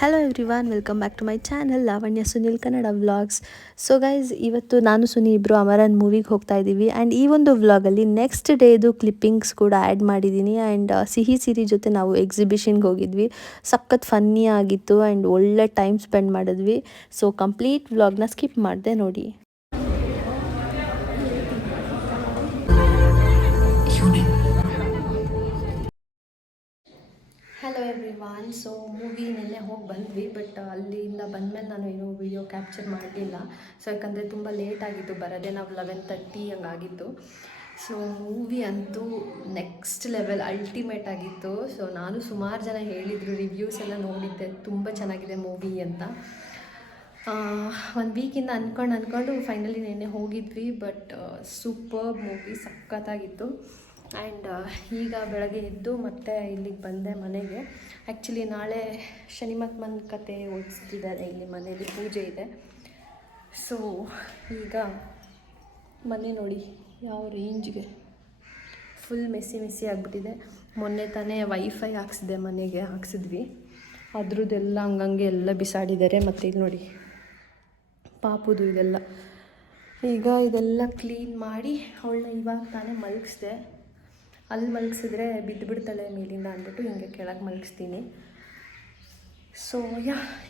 Hello everyone, welcome back to my channel Lavanya Sunil Kannada vlogs. So guys, ಇವತ್ತು ನಾನು ಸುನಿ ಇಬ್ಬರು ಅಮರನ್ ಮೂವಿಗೆ ಹೋಗ್ತಾ ಇದ್ದೀವಿ. ಆ್ಯಂಡ್ ಈ ಒಂದು ವ್ಲಾಗಲ್ಲಿ ನೆಕ್ಸ್ಟ್ ಡೇದು ಕ್ಲಿಪ್ಪಿಂಗ್ಸ್ ಕೂಡ ಆ್ಯಡ್ ಮಾಡಿದ್ದೀನಿ. ಆ್ಯಂಡ್ ಸಿಹಿ ಸಿರಿ ಜೊತೆ ನಾವು ಎಕ್ಸಿಬಿಷನ್ಗೆ ಹೋಗಿದ್ವಿ. ಸಖತ್ ಫನ್ನಿ ಆಗಿತ್ತು ಆ್ಯಂಡ್ ಒಳ್ಳೆ ಟೈಮ್ ಸ್ಪೆಂಡ್ ಮಾಡಿದ್ವಿ. ಸೊ ಕಂಪ್ಲೀಟ್ ವ್ಲಾಗ್ನ ಸ್ಕಿಪ್ ಮಾಡಿದೆ ನೋಡಿ. Hello everyone. ಸೊ ಮೂವಿ ನೆನ್ನೆ ಹೋಗಿ ಬಂದ್ವಿ, ಬಟ್ ಅಲ್ಲಿಂದ ಬಂದಮೇಲೆ ನಾನು ಏನೂ ವಿಡಿಯೋ ಕ್ಯಾಪ್ಚರ್ ಮಾಡಲಿಲ್ಲ. ಸೊ ಯಾಕಂದರೆ ತುಂಬ ಲೇಟ್ ಆಗಿತ್ತು ಬರೋದೇ, ನಾವು 11:30 ಹಂಗಾಗಿತ್ತು. ಸೊ ಮೂವಿ ಅಂತೂ ನೆಕ್ಸ್ಟ್ ಲೆವೆಲ್ ಅಲ್ಟಿಮೇಟ್ ಆಗಿತ್ತು. ಸೊ ನಾನು ಸುಮಾರು ಜನ ಹೇಳಿದರು, ರಿವ್ಯೂಸ್ ಎಲ್ಲ ನೋಡಿದ್ದೆ, ತುಂಬ ಚೆನ್ನಾಗಿದೆ ಮೂವಿ ಅಂತ. ಒಂದು ವೀಕಿಂದ ಅಂದ್ಕೊಂಡು ಫೈನಲಿ ನೆನ್ನೆ ಹೋಗಿದ್ವಿ. ಬಟ್ ಸೂಪರ್ ಮೂವಿ, ಸಖತ್ತಾಗಿತ್ತು. ಆ್ಯಂಡ್ ಈಗ ಬೆಳಗ್ಗೆ ಎದ್ದು ಮತ್ತೆ ಇಲ್ಲಿಗೆ ಬಂದೆ ಮನೆಗೆ. ಆ್ಯಕ್ಚುಲಿ ನಾಳೆ ಶನಿಮಹಾತ್ಮನ ಕತೆ ಓದಿಸ್ತಿದ್ದಾರೆ ಇಲ್ಲಿ ಮನೇಲಿ, ಪೂಜೆ ಇದೆ. ಸೊ ಈಗ ಮನೆ ನೋಡಿ ಯಾವ ರೇಂಜ್ಗೆ ಫುಲ್ ಮೆಸ್ಸಿ ಆಗಿಬಿಟ್ಟಿದೆ. ಮೊನ್ನೆ ತಾನೇ ವೈಫೈ ಹಾಕ್ಸಿದ್ವಿ, ಅದ್ರದ್ದೆಲ್ಲ ಹಂಗಂಗೆ ಎಲ್ಲ ಬಿಸಾಡಿದ್ದಾರೆ. ಮತ್ತು ಇಲ್ಲಿ ನೋಡಿ ಪಾಪುದು ಇದೆಲ್ಲ. ಈಗ ಇದೆಲ್ಲ ಕ್ಲೀನ್ ಮಾಡಿ ಅವಳನ್ನ ಇವಾಗ ತಾನೇ ಮಲಗಿಸ್ದೆ. ಅಲ್ಲಿ ಮಲಗಿಸಿದ್ರೆ ಬಿದ್ದುಬಿಡ್ತಾಳೆ ಮೇಲಿಂದ ಅಂದ್ಬಿಟ್ಟು ಹಿಂಗೆ ಕೆಳಗೆ ಮಲಗಿಸ್ತೀನಿ. ಸೊ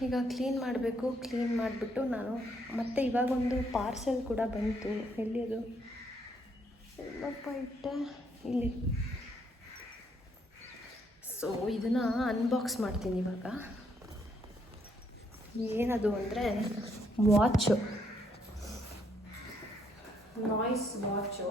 ಈಗ ಕ್ಲೀನ್ ಮಾಡಬೇಕು. ಕ್ಲೀನ್ ಮಾಡಿಬಿಟ್ಟು ನಾನು ಮತ್ತೆ ಇವಾಗೊಂದು ಪಾರ್ಸೆಲ್ ಕೂಡ ಬಂತು. ಎಲ್ಲಿ ಅದು ಎಲ್ಲಪ್ಪ ಇಟ್ಟೆ, ಇಲ್ಲಿ. ಸೊ ಇದನ್ನು ಅನ್ಬಾಕ್ಸ್ ಮಾಡ್ತೀನಿ ಇವಾಗ. ಏನದು ಅಂದರೆ ವಾಚು, ನಾಯ್ಸ್ ವಾಚು.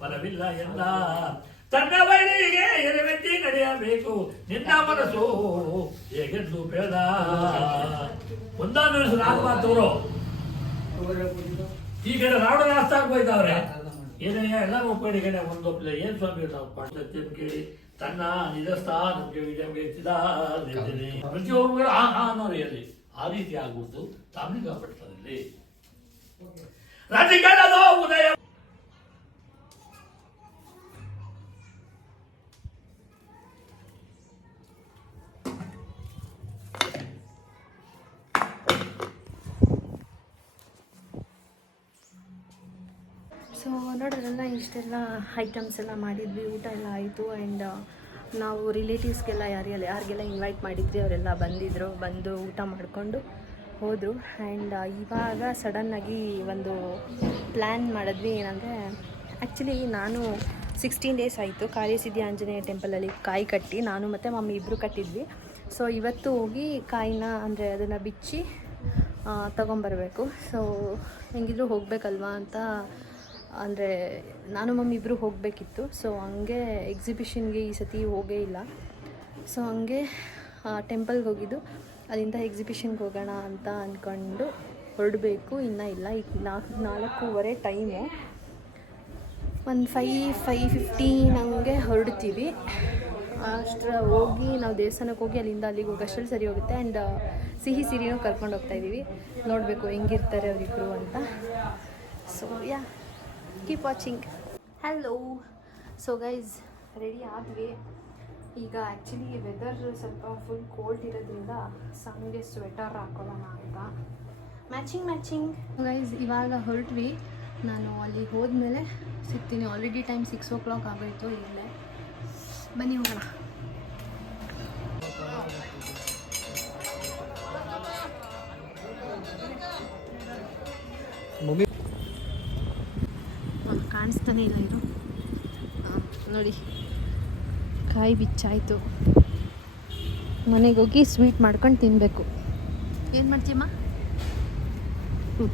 ಫಲವಿಲ್ಲ ಎಲ್ಲ ತನ್ನ ಬಳಿಗೆ ಎರೆವೆತ್ತಿ ನಡೆಯಬೇಕು. ನಿನ್ನ ಮನಸ್ಸು ಹೇಗೆಂದು ಬೇಡ ಒಂದಾದ ರಾಘವಾತವರು ಈ ಕಡೆ ರಾವಣ ನಾಸ್ತ ಹೋಯ್ತವ್ರೆ. ಏನೇ ಎಲ್ಲ ಒಪ್ಪಡಿ ಕಡೆ ಒಂದೊಪ್ಪಲೆ ಏನ್ ಸ್ವಾಮಿ ನಾವು ಪಾಠ ಕೇಳಿ ತನ್ನ ನಿಜಸ್ಥಾನ ಪ್ರತಿಯೊಬ್ಬರು ಅನ್ನೋರು ಎಲ್ಲಿ ಆ ರೀತಿ ಆಗ್ಬಿಡ್ತು. ತಾಮಿಗೆ ಕಾಪಾಡ್ತಾರೆ ಇಲ್ಲಿ ರಾಜಕಾರಣದ ಉದಯ. ಸೊ ನೋಡೋದ್ರಲ್ಲ, ಇಷ್ಟೆಲ್ಲ ಐಟಮ್ಸ್ ಎಲ್ಲ ಮಾಡಿದ್ವಿ, ಊಟ ಎಲ್ಲ ಆಯಿತು. ಆ್ಯಂಡ್ ನಾವು ರಿಲೇಟಿವ್ಸ್ಗೆಲ್ಲ ಯಾರಿಗೆಲ್ಲ ಇನ್ವೈಟ್ ಮಾಡಿದ್ವಿ ಅವರೆಲ್ಲ ಬಂದು ಊಟ ಮಾಡಿಕೊಂಡು ಹೋದರು. ಆ್ಯಂಡ್ ಇವಾಗ ಸಡನ್ನಾಗಿ ಒಂದು ಪ್ಲ್ಯಾನ್ ಮಾಡಿದ್ವಿ. ಏನಂದರೆ, ಆ್ಯಕ್ಚುಲಿ ನಾನು 16 ಡೇಸ್ ಆಯಿತು ಕಾರ್ಯಸಿದ್ಧಿ ಆಂಜನೇಯ ಟೆಂಪಲಲ್ಲಿ ಕಾಯಿ ಕಟ್ಟಿ, ನಾನು ಮತ್ತು ಮಮ್ಮಿ ಇಬ್ಬರು ಕಟ್ಟಿದ್ವಿ. ಸೊ ಇವತ್ತು ಹೋಗಿ ಕಾಯಿನ ಅಂದರೆ ಅದನ್ನು ಬಿಚ್ಚಿ ತೊಗೊಂಬರಬೇಕು. ಸೊ ಹೆಂಗಿದ್ರು ಹೋಗಬೇಕಲ್ವಾ ಅಂತ, ಅಂದರೆ ನಾನು ಮಮ್ಮಿ ಇಬ್ಬರು ಹೋಗಬೇಕಿತ್ತು. ಸೊ ಹಂಗೆ ಎಕ್ಸಿಬಿಷನ್ಗೆ ಈ ಸತಿ ಹೋಗೇ ಇಲ್ಲ. ಸೊ ಹಂಗೆ ಟೆಂಪಲ್ಗೆ ಹೋಗಿದ್ದು, ಅಲ್ಲಿಂದ ಎಕ್ಸಿಬಿಷನ್ಗೆ ಹೋಗೋಣ ಅಂತ ಅಂದ್ಕೊಂಡು ಹೊರಡಬೇಕು. ಇನ್ನೂ ಇಲ್ಲ, ಈಗ 4:15 ಟೈಮು. ಒಂದು 5:15 ಹಂಗೆ ಹೊರಡ್ತೀವಿ. ಅಷ್ಟರ ಹೋಗಿ ನಾವು ದೇವಸ್ಥಾನಕ್ಕೆ ಹೋಗಿ ಅಲ್ಲಿಂದ ಅಲ್ಲಿಗೆ ಹೋಗೋಷ್ಟರಲ್ಲಿ ಸರಿ ಹೋಗುತ್ತೆ. ಆ್ಯಂಡ್ ಸಿಹಿ ಸಿರಿನೂ ಕರ್ಕೊಂಡು ಹೋಗ್ತಾಯಿದ್ದೀವಿ. ನೋಡಬೇಕು ಹೆಂಗಿರ್ತಾರೆ ಅವರಿಬ್ಬರು ಅಂತ. So keep watching. Hello. So guys, ready ಆದ್ವಿ. ಈಗ ಆ್ಯಕ್ಚುಲಿ ವೆದರ್ ಸ್ವಲ್ಪ ಫುಲ್ ಕೋಲ್ಡ್ ಇರೋದ್ರಿಂದ ಸಮ್ಗೆ ಸ್ವೆಟರ್ ಹಾಕೊಳ್ಳೋಣ ಅಂತ ಮ್ಯಾಚಿಂಗ್ ಗೈಸ್. ಇವಾಗ ಹೊರಟ್ವಿ. ನಾನು ಅಲ್ಲಿ ಹೋದ್ಮೇಲೆ ಸಿಗ್ತೀನಿ. ಆಲ್ರೆಡಿ ಟೈಮ್ 6 o'clock ಆಗೋಯ್ತು. ಇಲ್ಲೇ ಬನ್ನಿ ಹೋಗೋಣ. ಕಾಣಿಸ್ತಾನೆ ಇಲ್ಲ ಇದು. ನೋಡಿ, ಕಾಯಿ ಬಿಚ್ಚಾಯಿತು. ಮನೆಗೆ ಹೋಗಿ ಸ್ವೀಟ್ ಮಾಡ್ಕೊಂಡು ತಿನ್ನಬೇಕು. ಏನು ಮಾಡ್ತೀಯಮ್ಮ?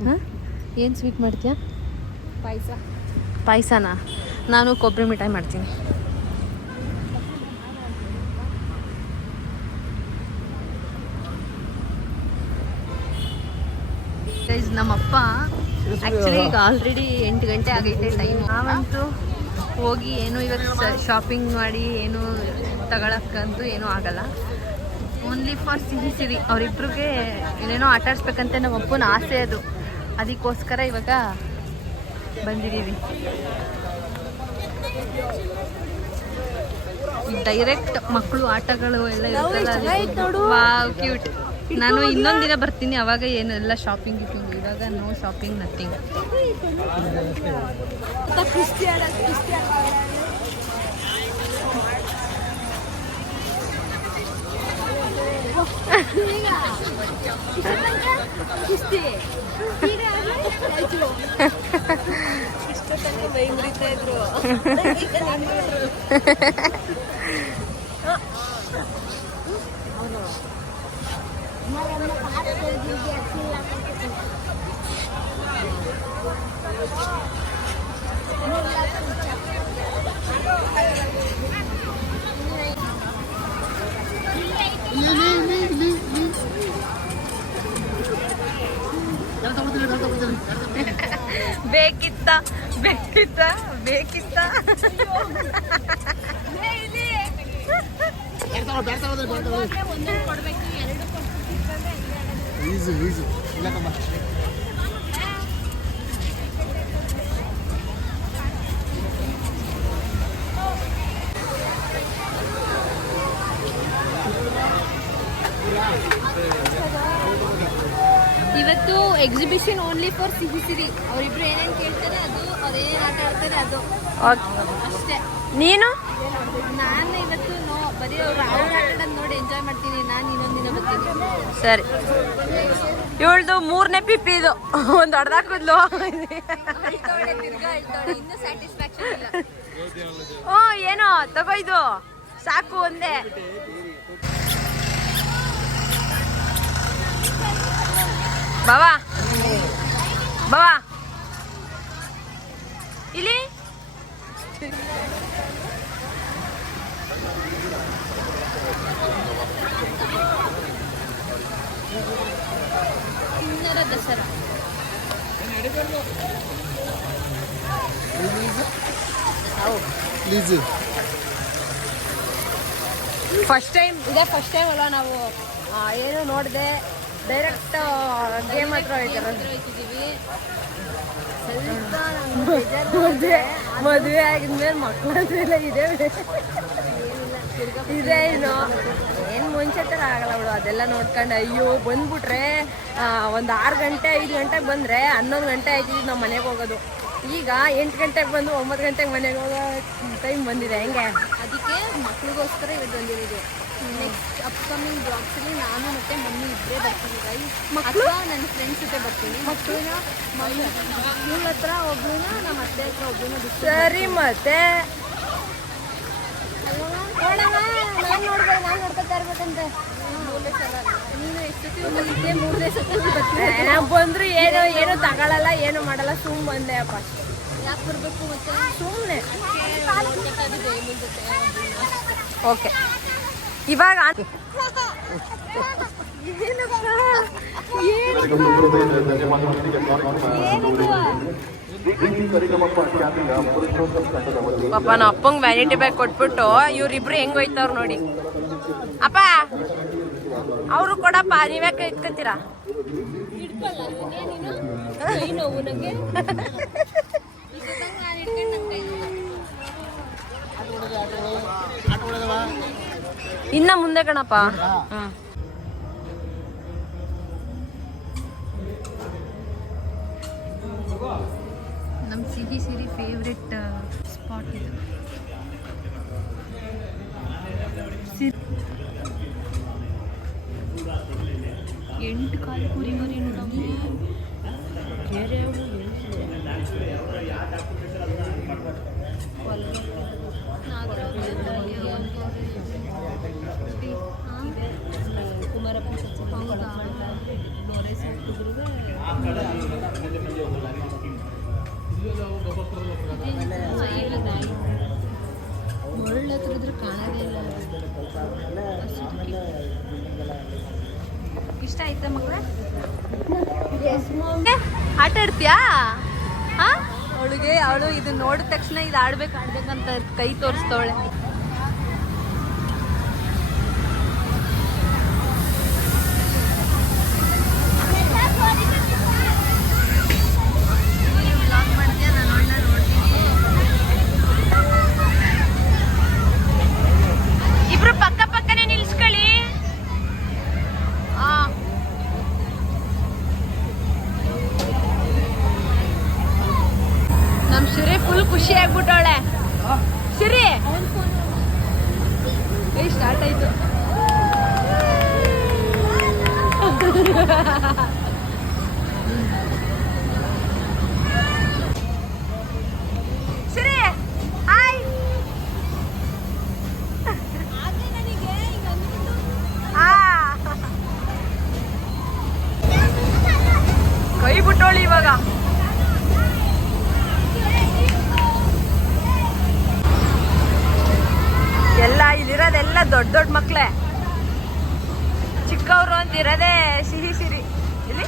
ಹಾಂ, ಏನು ಸ್ವೀಟ್ ಮಾಡ್ತೀಯ? ಪಾಯಸನಾ? ನಾನು ಕೊಬ್ಬರಿ ಮಿಠಾಯಿ ಮಾಡ್ತೀನಿ. ಗೈಸ್ ನಮ್ಮಪ್ಪ ಆ್ಯಕ್ಚುಲಿ ಈಗ ಆಲ್ರೆಡಿ 8 ಗಂಟೆ ಆಗೈತೆ ಟೈಮ್. ನಾವಂತೂ ಹೋಗಿ ಏನು ಇವಾಗ ಶಾಪಿಂಗ್ ಮಾಡಿ ಏನು ತಗೊಳಕ್ಕಂತೂ ಏನೂ ಆಗಲ್ಲ. ಓನ್ಲಿ ಫಾರ್ ಸಿರಿ ಅವರಿಬ್ರಿಗೆ ಏನೇನೋ ಆಟ ಆಡಿಸ್ಬೇಕಂತ ನಮ್ಮ ಅಪ್ಪನ ಆಸೆ ಅದು. ಅದಕ್ಕೋಸ್ಕರ ಇವಾಗ ಬಂದಿದ್ದೀವಿ. ಡೈರೆಕ್ಟ್ ಮಕ್ಕಳು ಆಟಗಳು ಎಲ್ಲ ಇರುತ್ತಲ್ಲ, ವಾವ್ ಕ್ಯೂಟ್. ನಾನು ಇನ್ನೊಂದು ದಿನ ಬರ್ತೀನಿ, ಅವಾಗ ಏನು ಎಲ್ಲ ಶಾಪಿಂಗ್ ಗಿಫಿಂಗ್. ಇವಾಗ ನೋ ಶಾಪಿಂಗ್, ನಥಿಂಗ್. ಬೇಕಿತ್ತ ಬೇಕಿತ್ತ ಬೇಕಿತ್ತ ಇವತ್ತು ಎಕ್ಸಿಬಿಷನ್ ಓನ್ಲಿ ಫಾರ್ ಸಿರಿ. ಅವರಿಬ್ರು ಏನೇನು ಕೇಳ್ತಾರೆ ಅದು, ಅವ್ರೇನು ಆಟ ಆಡ್ತಾರೆ ಅದು ಅಷ್ಟೇ. ನೀನು? ನಾನು ಇವತ್ತು ಬರೀ ಅವ್ರು ಆಟ ಆಡೋದು ನೋಡಿ ಎಂಜಾಯ್ ಮಾಡ್ತೀನಿ. ನಾನು ಇನ್ನೊಂದಿನ ಬರ್ತೀನಿ. ಸರಿ. ಇವಳ್ದು 3ನೇ ಪಿಪಿ ಇದು. ಒಂದು ಹೊಡೆದಾಕುದ್ಲು. ಇನ್ನೂ ಸ್ಯಾಟಿಸ್ಫ್ಯಾಕ್ಷನ್ ಇಲ್ಲ. ಓ ಏನೋ ತಗೋ, ಇದು ಸಾಕು ಒಂದೇ. ಬಾವಾ ಬಾವಾ ಇಲ್ಲಿ ದಸರಾ ಫಸ್ಟ್ ಟೈಮ್ ಅಲ್ಲ ನಾವು ಏನು ನೋಡಿದೆ. ಡೈರೆಕ್ಟ್ ಗೇಮ್ ಹತ್ರ ಹೋಯ್ತಿದ್ದೀವಿ. ಮದುವೆ ಆಗಿದ್ಮೇಲೆ ಮಕ್ಕಳಲ್ಲ ಇದೆ ಇನ್ನು ಏನು ಮುಂಚೆ ಥರ ಆಗಲ್ಲ ಬಿಡು. ಅದೆಲ್ಲ ನೋಡ್ಕೊಂಡು ಅಯ್ಯೋ ಬಂದ್ಬಿಟ್ರೆ ಒಂದು 6 ಗಂಟೆ 5 ಗಂಟೆಗೆ ಬಂದರೆ 11 ಗಂಟೆ ಆಯ್ತಿದ್ದು ನಾವು ಮನೆಗೆ ಹೋಗೋದು. ಈಗ 8 ಗಂಟೆಗೆ ಬಂದು 9 ಗಂಟೆಗೆ ಮನೆಗೆ ಹೋಗೋ ಟೈಮ್ ಬಂದಿದೆ. ಹೆಂಗೆ ಅದಕ್ಕೆ ಮಕ್ಳಿಗೋಸ್ಕರ ಇವತ್ತು ಬಂದಿರೋದು. ನೆಕ್ಸ್ಟ್ ಅಪ್ಕಮಿಂಗ್ ಬ್ಲಾಗ್ಸಲ್ಲಿ ನಾನು ಮತ್ತು ಮಮ್ಮಿ ಇಬ್ಬರೇ ಬರ್ತೀನಿ ಗೈಸ್. ಮಕ್ಕಳು ನನ್ನ ಫ್ರೆಂಡ್ಸ್ ಜೊತೆ ಬರ್ತೀನಿ. ಮಕ್ಕಳನ್ನ ಮಮ್ಮಿ ಸ್ಕೂಲ್ ಹತ್ರ ಒಬ್ಳನ್ನ, ನಮ್ಮ ಅತ್ತೆ ಹತ್ರ ಒಬ್ಳನ್ನ ಬಿಟ್ಟು. ಸರಿ ಮತ್ತೆ ನಾನು ನೋಡ್ಬೋದು, ನಾನು ನೋಡ್ಕೊತಾ ಇರ್ಬೇಕಂತೆ. ನೀನು ಎಷ್ಟೊತ್ತಿ 3 ಸತಿ ನಾವು ಬಂದ್ರು ಏನು ತಗೊಳ್ಳಲ್ಲ, ಏನು ಮಾಡಲ್ಲ. ಸುಮ್ಮನೆ ಬಂದೆ ಅಪ್ಪ. ಯಾಕೆ ಬರಬೇಕು ಮತ್ತೆ? ಸುಮ್ಮನೆ. ಓಕೆ ಇವಾಗ ಪಾಪ ನಮ್ಮ ಅಪ್ಪಂಗೆ ವ್ಯಾನಿಟಿ ಬ್ಯಾಗ್ ಕೊಟ್ಬಿಟ್ಟು ಇವ್ರಿಬ್ರು ಹೆಂಗ್ ಹೋಯ್ತವ್ರು ನೋಡಿ. ಅಪ್ಪ ಅವರು ಕೊಡಪ್ಪ, ನೀವ್ಯಾಕೆ ಇಟ್ಕೊತೀರಾ? ಇನ್ನ ಮುಂದೆ ಕಣಪ್ಪ. ನಮ್ಮ ಸಿರಿ ಫೇವ್ರೆಟ್ ಸ್ಪಾಟ್ ಇದು. 8 ಕಾಲು ಕುರಿ ಮರಿ ನೋಡಿ. ಕುಮಾರಪ್ಪ ಮರಳು ಹತ್ತಿರದ್ರೆ ಕಾಣೋದೇ ಇಲ್ಲ. ಇಷ್ಟ ಆಯ್ತಾ ಮಗಳೇ? ಆಟ ಆಡ್ತೀಯಾ? ಅವಳು ಇದು ನೋಡಿದ ತಕ್ಷಣ ಇದು ಆಡ್ಬೇಕಂತ ಕೈ ತೋರಿಸ್ತವಳೆ. ಇಬ್ರು ಪಕ್ಕ ಪಕ್ಕನೆ ನಿಲ್ಸ್ಕೊಳ್ಳಿ. ನಮ್ ಸಿರಿ ಫುಲ್ ಖುಷಿ ಆಗ್ಬಿಟ್ಟವಳೆ. ಸಿರಿ ಸ್ಟಾರ್ಟ್ ಆಯ್ತು. ಸಿರಿ ಹಾಯ್. ಕೈ ಬಿಟ್ಟೋಳಿ ಇವಾಗ. ಎಲ್ಲ ಇಲ್ಲಿರೋದೆಲ್ಲ ದೊಡ್ಡ ದೊಡ್ಡ ಮಕ್ಳೇ, ಚಿಕ್ಕವರು ಅಂತಿರೋದೇ ಸಿಹಿ ಸಿರಿ. ಇಲ್ಲಿ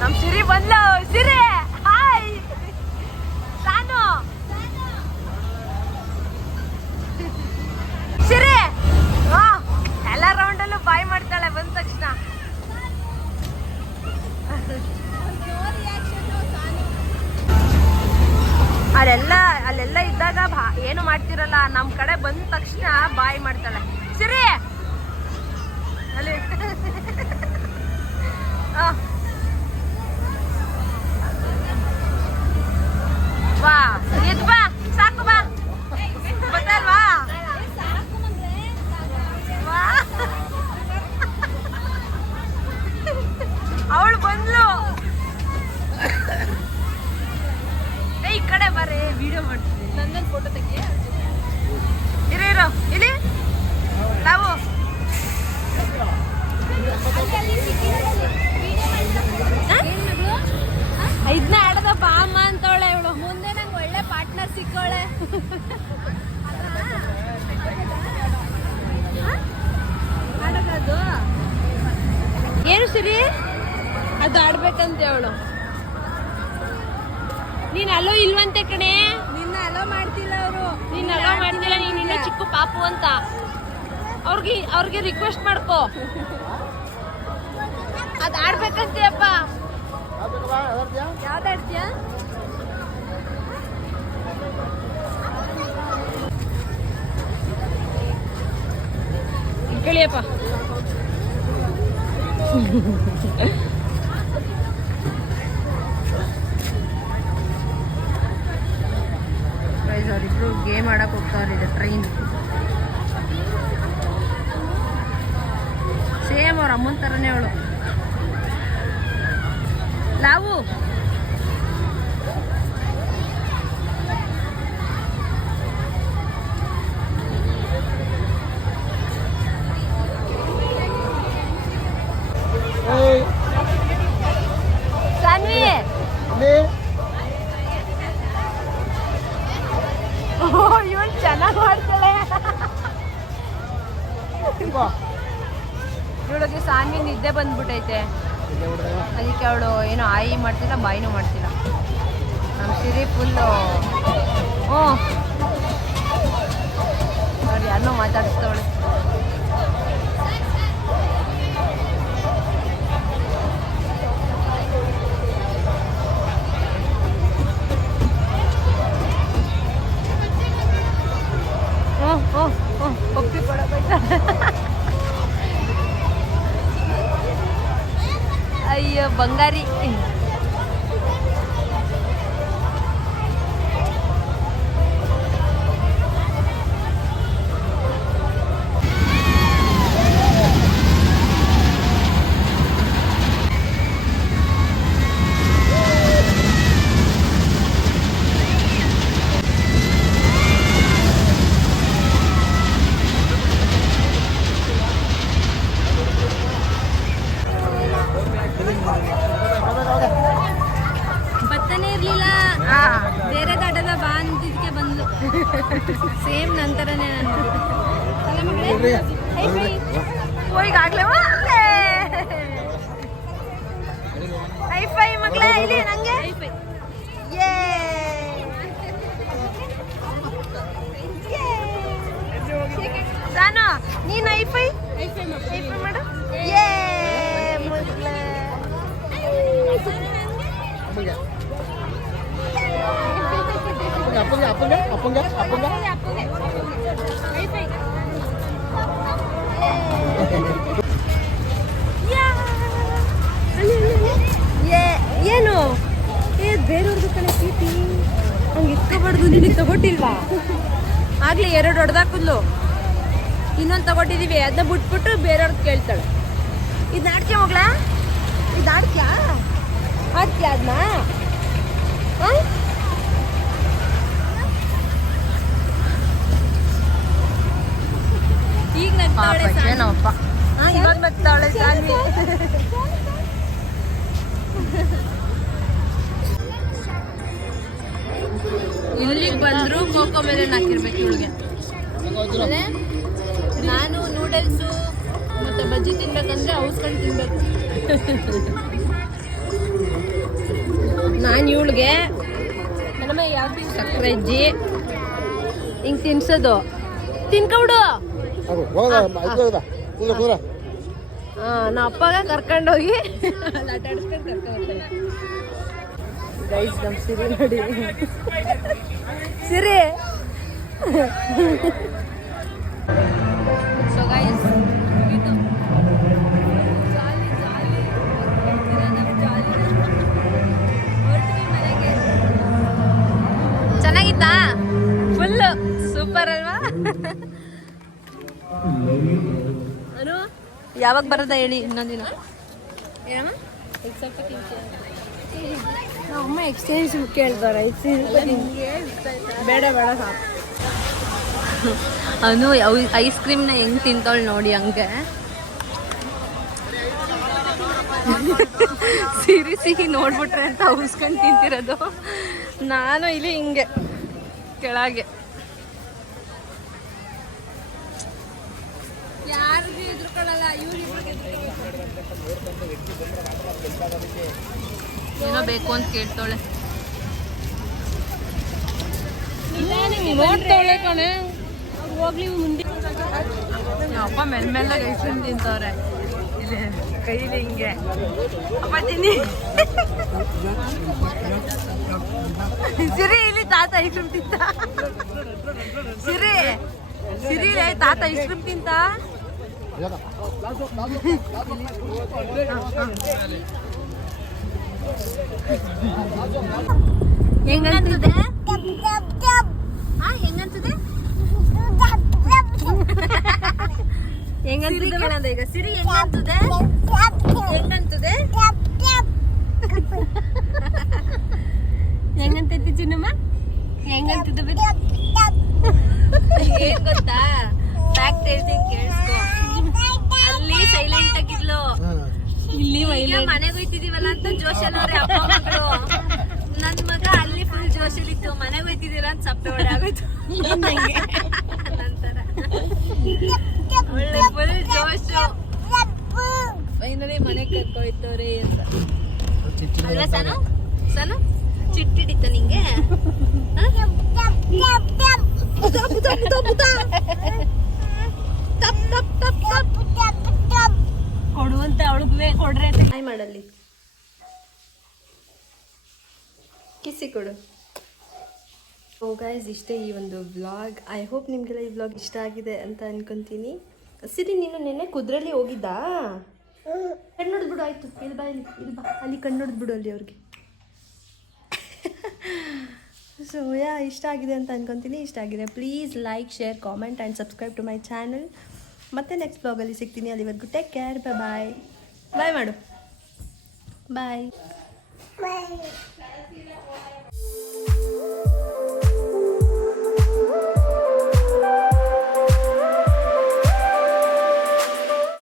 ನಮ್ ಸಿರಿ ಬಂದ್ಲು. ಸಿರಿ ಹಾಯ್. ನಾನು ಸಿರಿ ಎಲ್ಲ ರೌಂಡಲ್ಲೂ ಬಾಯ್ ಮಾಡ್ತಾಳೆ ಬಂದ ತಕ್ಷಣ. ಅಲ್ಲೆಲ್ಲ ಇದ್ದಾಗ ಏನು ಮಾಡ್ತಿರಲ್ಲ, ನಮ್ ಕಡೆ ಬಂದ ತಕ್ಷಣ ಬಾಯ್ ಮಾಡ್ತಾಳೆ. ಸಿರಿ ಅಲ್ಲಿ ಬಾ, ಎದ್ ಬಾ, ಸಾಕು ಬಾ, ಗೊತ್ತಲ್ವಾ? ಅವಳು ಬಂದ್ಲು. ಈ ಕಡೆ ಬರ್ರಿ, ವಿಡಿಯೋ ಮಾಡ್ತೀನಿ. ನನ್ನ ಫೋಟೋ ತೆಗಿಯ. ಇರೋ ಇಲ್ಲಿ ನಾವು ಇದನ್ನ ಆಡದಪ್ಪ ಅಮ್ಮ ಅಂತವಳೆ ಇವಳು. ಮುಂದೆ ನಂಗೆ ಒಳ್ಳೆ ಪಾರ್ಟ್ನರ್ ಸಿಕ್ಕವಳೆ. ಆಡೋದು ಏನು ಸಿರಿ? ಅದು ಆಡ್ಬೇಕಂತೆ ಅವಳು. ನೀನ್ ಅಲೋ ಇಲ್ವಂತೆ ಕಣೆ. ನಿನ್ನ ಅಲೋ ಮಾಡ್ತಿಲ್ಲ ಅವರು. ನೀನ್ ಅಲೋ ಮಾಡ್ತಿಲ್ಲ, ನೀನ್ ಇನ್ನೂ ಚಿಕ್ಕ ಪಾಪು ಅಂತ. ಅವ್ರಿಗೆ ರಿಕ್ವೆಸ್ಟ್ ಮಾಡ್ಕೋ. ಅದ್ ಆಡ್ಬೇಕಂತೆ ಅಪ್ಪ. ಯಾವ್ದಾಡ್ತೀಯ? ಕೇಳಿಯಪ್ಪ. ಅವರಿಬ್ರು ಗೇಮ್ ಆಡಕ್ ಹೋಗ್ತಾವ್ರಿ. ಇದು ಟ್ರೈನ್ ಸೇಮ್ ಅವ್ರ ಅಮ್ಮನ ಥರನೇ ಅವಳು. ಲಾವು ಸಾನ್ವಿ ಇವಳು ಚೆನ್ನಾಗಿ ಮಾಡ್ತಾಳೆ. ಇವಳಿಗೆ ಸಾನ್ವಿ ನಿದ್ದೆ ಬಂದ್ಬಿಟ್ಟೈತೆ. ಅದಕ್ಕೆ ಅವಳು ಏನೋ ಆಯಿ ಮಾಡ್ತಿಲ್ಲ, ಬಾಯಿನೂ ಮಾಡ್ತಿಲ್ಲ. ನಮ್ಮ ಸಿರಿ ಫುಲ್ಲು ನೋಡಿ ಯಾರನ್ನೋ ಮಾತಾಡಿಸ್ತವಳೆ. ಪಪ್ಪಿ ಕೊಡಬೇಕಾ? ಅಯ್ಯೋ ಬಂಗಾರಿ. ಈಗಾಗ್ಲೇ ಐಫೈ ಮಕ್ಕಳೇ ಇಲ್ಲಿ ನಂಗೆ ಯೇ ಸಾನು ನೀನು ಐಫೈ ಮಾಡು ಯೇ ಮಕ್ಕಳೇ ಏನು ಬೇರೆಯವ್ರದ್ದು ಕಡೆ ಚೀಟಿ ಹಂಗೆ ಇಟ್ಕೊಬಾರ್ದು. ನಿನಗೆ ತಗೊಟ್ಟಿಲ್ವಾ? ಆಗ್ಲಿ 2 ಹೊಡೆದಾಕುದ್ಲು, ಇನ್ನೊಂದು ತಗೊಟ್ಟಿದೀವಿ, ಅದನ್ನ ಬಿಟ್ಬಿಟ್ಟು ಬೇರೆಯವ್ರದ್ದು ಕೇಳ್ತಾಳೆ. ಇದು ಆಡ್ತೀಯ ಮಗಳ? ಇದು ಆಡ್ತೀಯಾ ಅದನ್ನ? ಈಗ ನಗ್ತಾಳೆ ನಮ್ಮಪ್ಪ, ಇವಾಗ ನಗ್ತಾಳೆ ಸಾನಿ. ಇಲ್ಲಿಗೆ ಬಂದ್ರು ಕೋಕೋ ಮೇಲೆ ಹಾಕಿರ್ಬೇಕು ಇವಳಿಗೆ. ನಾನು ನೂಡಲ್ಸು ಮತ್ತೆ ಬಜ್ಜಿ ತಿನ್ಬೇಕಂದ್ರೆ ಔಸ್ಕೊಂಡು ತಿನ್ಬೇಕು. ನಾನು ಇವಳಿಗೆ ಸಕ್ಕರೆ ಅಜ್ಜಿ ಹಿಂಗೆ ತಿನ್ಸೋದು, ತಿನ್ಕೊಬಿಡು. ನಾ ಅಪ್ಪಗ ಕರ್ಕೊಂಡೋಗಿ ಆಟ ಆಡಿಸ್ಕೊಂಡು ಕರ್ಕೊಂಡ್ಬರ್ತಾರೆ. ಗೈಸ್ ನಮ್ಮ ಸಿರಿ ನೋಡಿ, ಸಿರಿ. ಸೊ ಗೈಸ್ ಚೆನ್ನಾಗಿತ್ತಾ? ಫುಲ್ ಸೂಪರ್ ಅಲ್ವಾ? ಅನು ಯಾವಾಗ ಬರೋದ ಹೇಳಿ ಇನ್ನೊಂದಿನ? ಅಮ್ಮ ಎಕ್ಸ್ಚೇಂಜ್ ಕೇಳ್ತಾರೆ, ಬೇಡ ಬೇಡ ಸಾಕು. ಅನು ಐಸ್ ಕ್ರೀಮ್ನ ಹೆಂಗ್ ತಿಂತಾಳೆ ನೋಡಿ, ಹಂಗೆ ಸಿರಿ ಸಿಹಿ ನೋಡ್ಬಿಟ್ರೆ ಅಂತ ಉಸ್ಕೊಂಡು ತಿಂತಿರೋದು. ನಾನು ಇಲ್ಲಿ ಹಿಂಗೆ ಕೆಳಗೆ ಯಾರಿಗೂ ಎದುರ್ಕೊಳ್ಳಲ್ಲ, ಏನೋ ಬೇಕು ಅಂತ ಕೇಳ್ತಾಳೆ. ನೋಡ್ತಾಳೆ ಕಣೆ, ಹೋಗ್ಲಿ ಮುಂದೆ. ಅಪ್ಪ ಮೆಲ್ಮೆಲ್ಲಾಗ ಐಸ್ ಕ್ರೀಮ್ ತಿಂತವ್ರೆ ಇಲ್ಲಿ ಕೈಲಿ ಹಿಂಗೆ. ಅಪ್ಪ ತಿನ್ನಿ. ಸಿರಿ ಇಲ್ಲಿ ತಾತ ಐಸ್ ಕ್ರೀಮ್ ತಿಂತ. ಸಿರಿ ಸಿರಿ ತಾತ ಐಸ್ ಕ್ರೀಮ್ ತಿಂತ. ಹೆಂಗಂತದೆ? ಹೆಂಗಂತದೆ? ಹೆಂಗಂತದೆ ಈಗ ಸಿರಿ? ಹೆಂಗಂತದೆ? ಹೆಂಗಂತದೆ? ಹೆಂಗಂತೈತಿ ಚಿನ್ನಮ್ಮ? ಹೆಂಗಂತದ? ಏನ್ ಗೊತ್ತಾ, ಫ್ಯಾಕ್ಟ್ ಹೇಳ್ತೀನಿ ಕೇಳಿಸ್ಕೊ. ಅಲ್ಲಿ ಸೈಲೆಂಟ್ ಆಗಿದ್ಲು, ಇಲ್ಲಿ ಮನೆಗೆ ಹೋಯ್ತಿದೀವಲ್ಲ ಅಂತ ಜೋಶಲ್ಲವ್ರೆ ಅಪ್ಪ ಮಕ್ಕಳು. ನನ್ ಮಗ ಅಲ್ಲಿ ಫುಲ್ ಜೋಶಲ್ಲಿತ್ತು, ಮನೆಗೆ ಹೋಯ್ತಿದ್ದೀರಾ ಅಂತ ಸಪ್ಪೆ ಹೊಡೆ ಆಗೋಯ್ತು ನಂತರ. ಒಳ್ಳೆ ಫುಲ್ ಜೋಶು. ಫೈನಲಿ ಮನೆಗೆ ಕರ್ಕೊಯ್ತವ್ರೆ ಅಂತ ಅಲ್ವಾ ಸನು? ಸನು ಚಿಟ್ಟಿಡಿತ ನಿಂಗೆ? ಕೊಡುವಂತೆ ಅವಳಿಗೆ ಕೊಡ್ರೆ ಹಾಯ್ ಮಾಡಲ್ಲಿ, ಕಿಸಿ ಕೊಡು. ಓ ಗೈಸ್, ಇಷ್ಟೇ ಈ ಒಂದು ವ್ಲಾಗ್. ಐ ಹೋಪ್ ನಿಮಗೆಲ್ಲ ಈ ವ್ಲಾಗ್ ಇಷ್ಟ ಆಗಿದೆ ಅಂತ ಅನ್ಕೊಂತೀನಿ. ಸಿರಿ ನೀನು ನೆನ್ನೆ ಕುದುರೆಲಿ ಹೋಗಿದ್ದಾ? ಕಣ್ಣು ನೋಡಿದ್ಬಿಡು. ಆಯ್ತು, ಇಲ್ಲಿ ಬಾ, ಇಲ್ಲಿ ಬಾ, ಅಲ್ಲಿ ಕಣ್ಣು ನೋಡಿದ್ಬಿಡು ಅಲ್ಲಿ ಅವ್ರಿಗೆ. ಸೊ ಇಷ್ಟ ಆಗಿದೆ ಅಂತ ಅನ್ಕೊತೀನಿ. ಇಷ್ಟ ಆಗಿದೆ please like, share, comment and subscribe to my channel. ಮತ್ತೆ ನೆಕ್ಸ್ಟ್ ಬ್ಲಾಗಲ್ಲಿ ಸಿಗ್ತೀನಿ. ಅಲ್ಲಿವರೆಗೂ ಟೇಕ್ ಕೇರ್. ಬಾಯ್ ಬಾಯ್ ಮಾಡು. ಬಾಯ್.